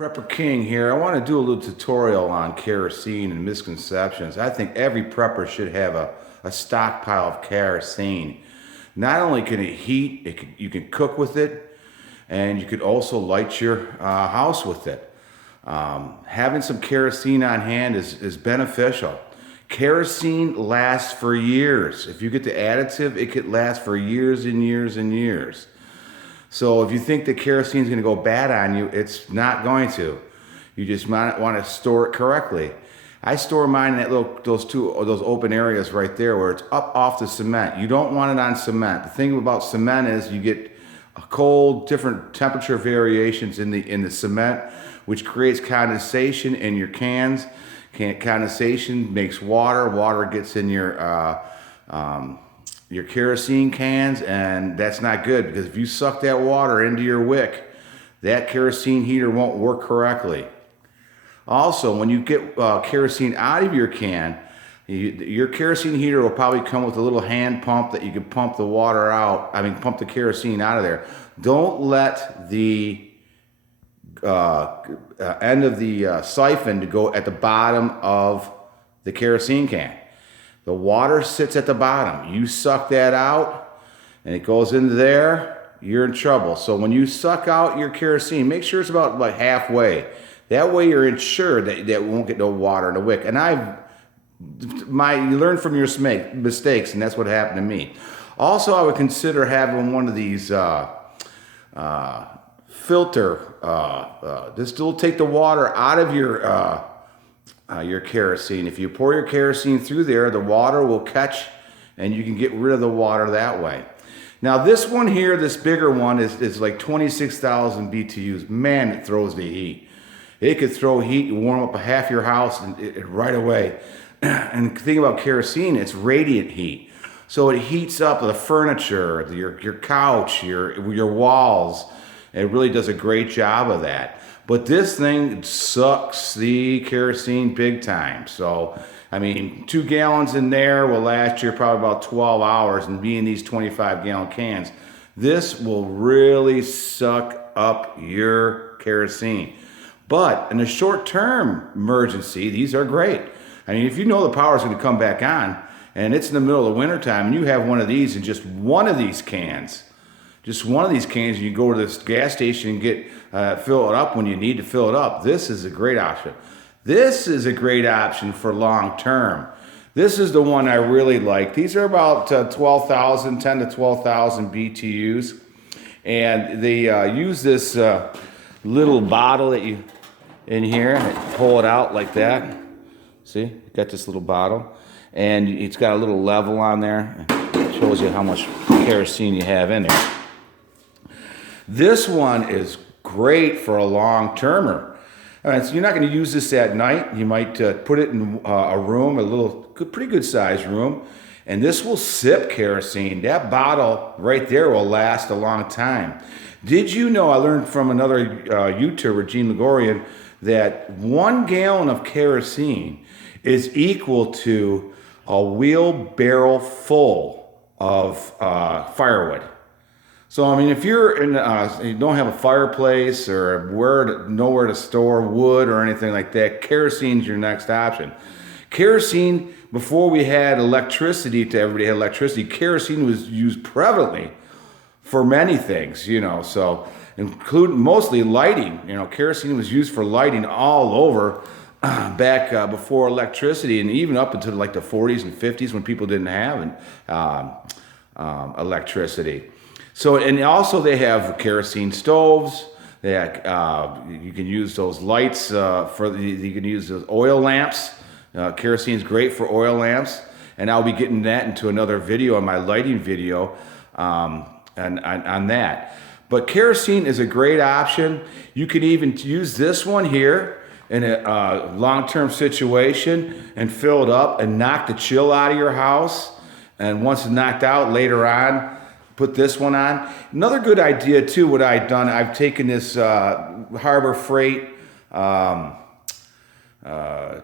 Prepper King here. I want to do a little tutorial on kerosene and misconceptions. I think every prepper should have a stockpile of kerosene. Not only can it heat, you can cook with it, and you could also light your house with it. Having some kerosene on hand is beneficial. Kerosene lasts for years. If you get the additive, it could last for years and years and years. So if you think that kerosene is going to go bad on you, it's not going to. You just might want to store it correctly. I store mine in that those open areas right there where it's up off the cement. You don't want it on cement. The thing about cement is you get a cold, different temperature variations in the cement, which creates condensation in your cans. Condensation makes water. Water gets in your kerosene cans, and that's not good because if you suck that water into your wick, that kerosene heater won't work correctly. Also, when you get kerosene out of your can, your kerosene heater will probably come with a little hand pump that you can pump the water out, pump the kerosene out of there. Don't let the end of the siphon to go at the bottom of the kerosene can. The water sits at the bottom. You suck that out and it goes into there, you're in trouble. So when you suck out your kerosene, make sure it's about like halfway. That way you're ensured that it won't get no water in the wick. And you learn from your mistakes, and that's what happened to me. Also, I would consider having one of these filter. This will take the water out of your kerosene. If you pour your kerosene through there, the water will catch and you can get rid of the water that way. Now this one here, this bigger one, is like 26,000 BTUs. Man, it throws the heat. It could throw heat and warm up half your house right away. And the thing about kerosene, it's radiant heat. So it heats up the furniture, your couch, your walls. It really does a great job of that. But this thing sucks the kerosene big time. So, 2 gallons in there will last you probably about 12 hours, and being these 25-gallon cans, this will really suck up your kerosene. But in a short-term emergency, these are great. If you know the power is going to come back on, and it's in the middle of the wintertime, and you have one of these in just one of these cans, and you go to this gas station and fill it up when you need to fill it up. This is a great option. This is a great option for long term. This is the one I really like. These are about 10 to 12,000 BTUs. And they use this little bottle that you in here and pull it out like that. See, you got this little bottle. And it's got a little level on there. It shows you how much kerosene you have in there. This one is great for a long-termer. So you're not going to use this at night. You might put it in a room, pretty good sized room, and this will sip kerosene. That bottle right there will last a long time. Did you know, I learned from another YouTuber, Gene Ligorian, that 1 gallon of kerosene is equal to a wheelbarrow full of firewood. So, if you're you don't have a fireplace or nowhere to store wood or anything like that, kerosene is your next option. Kerosene, before we had electricity, kerosene was used prevalently for many things, so including mostly lighting. Kerosene was used for lighting all over back before electricity, and even up into like the 40s and 50s when people didn't have electricity. So, and also they have kerosene stoves. You can use those lights you can use those oil lamps. Kerosene is great for oil lamps, and I'll be getting that into another video, on my lighting video, on that. But kerosene is a great option. You can even use this one here in a long-term situation and fill it up and knock the chill out of your house. And once it's knocked out, later on, put this one on. Another good idea too, what I've done, I've taken this Harbor Freight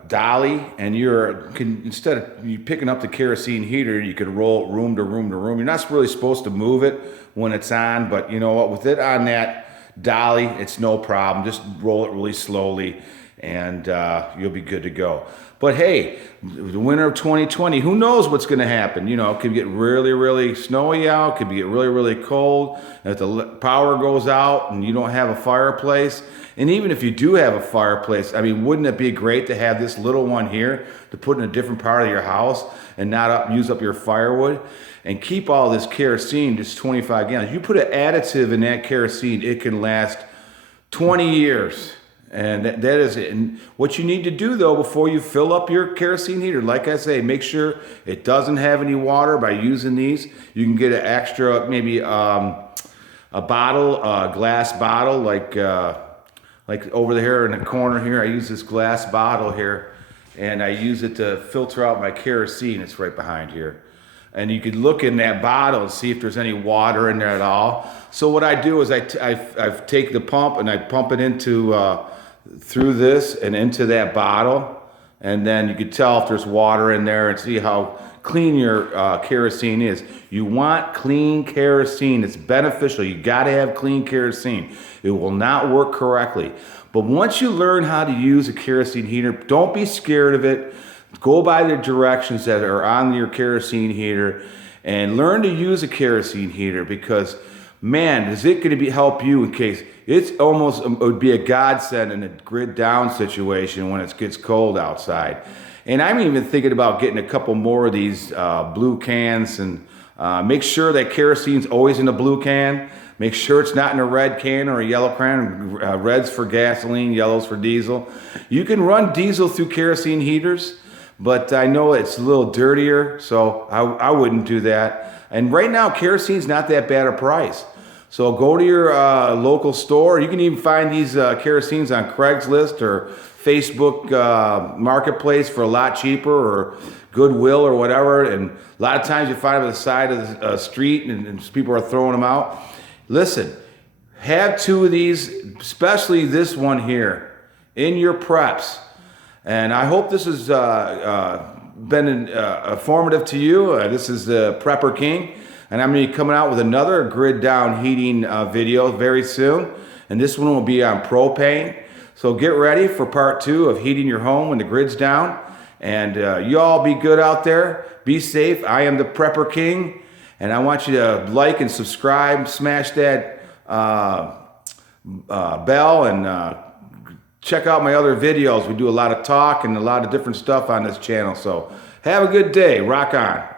dolly, and instead of you picking up the kerosene heater, you could roll it room to room to room. You're not really supposed to move it when it's on, but you know what, with it on that dolly, it's no problem. Just roll it really slowly, and you'll be good to go. But hey, the winter of 2020, who knows what's going to happen? You know, it could get really, really snowy out. It could get really, really cold. If the power goes out and you don't have a fireplace, and even if you do have a fireplace, I mean, wouldn't it be great to have this little one here to put in a different part of your house and not use up your firewood? And keep all this kerosene, just 25 gallons. You put an additive in that kerosene, it can last 20 years. And that is it. And what you need to do, though, before you fill up your kerosene heater, like I say, make sure it doesn't have any water by using these. You can get an extra, maybe a bottle, a glass bottle, like over there in the corner here. I use this glass bottle here, and I use it to filter out my kerosene. It's right behind here. And you could look in that bottle and see if there's any water in there at all. So what I do is I take the pump and I pump it into through this and into that bottle, and then you could tell if there's water in there and see how clean your kerosene is. You want clean kerosene. It's beneficial. You got to have clean kerosene. It will not work correctly. But once you learn how to use a kerosene heater, don't be scared of it. Go by the directions that are on your kerosene heater and learn to use a kerosene heater, because, man, is it going to help you in case it would be a godsend in a grid down situation when it gets cold outside. And I'm even thinking about getting a couple more of these blue cans, and make sure that kerosene's always in a blue can. Make sure it's not in a red can or a yellow can. Red's for gasoline, yellow's for diesel. You can run diesel through kerosene heaters, but I know it's a little dirtier, so I wouldn't do that. And right now, kerosene's not that bad a price. So go to your local store. You can even find these kerosenes on Craigslist or Facebook Marketplace for a lot cheaper, or Goodwill or whatever. And a lot of times you find them on the side of the street, and people are throwing them out. Listen, have 2 of these, especially this one here, in your preps. And I hope this has been informative to you. This is the Prepper King, and I'm going to be coming out with another grid down heating video very soon. And this one will be on propane. So get ready for part 2 of heating your home when the grid's down. And you all be good out there. Be safe. I am the Prepper King, and I want you to like and subscribe, smash that bell, and check out my other videos. We do a lot of talk and a lot of different stuff on this channel. So have a good day. Rock on.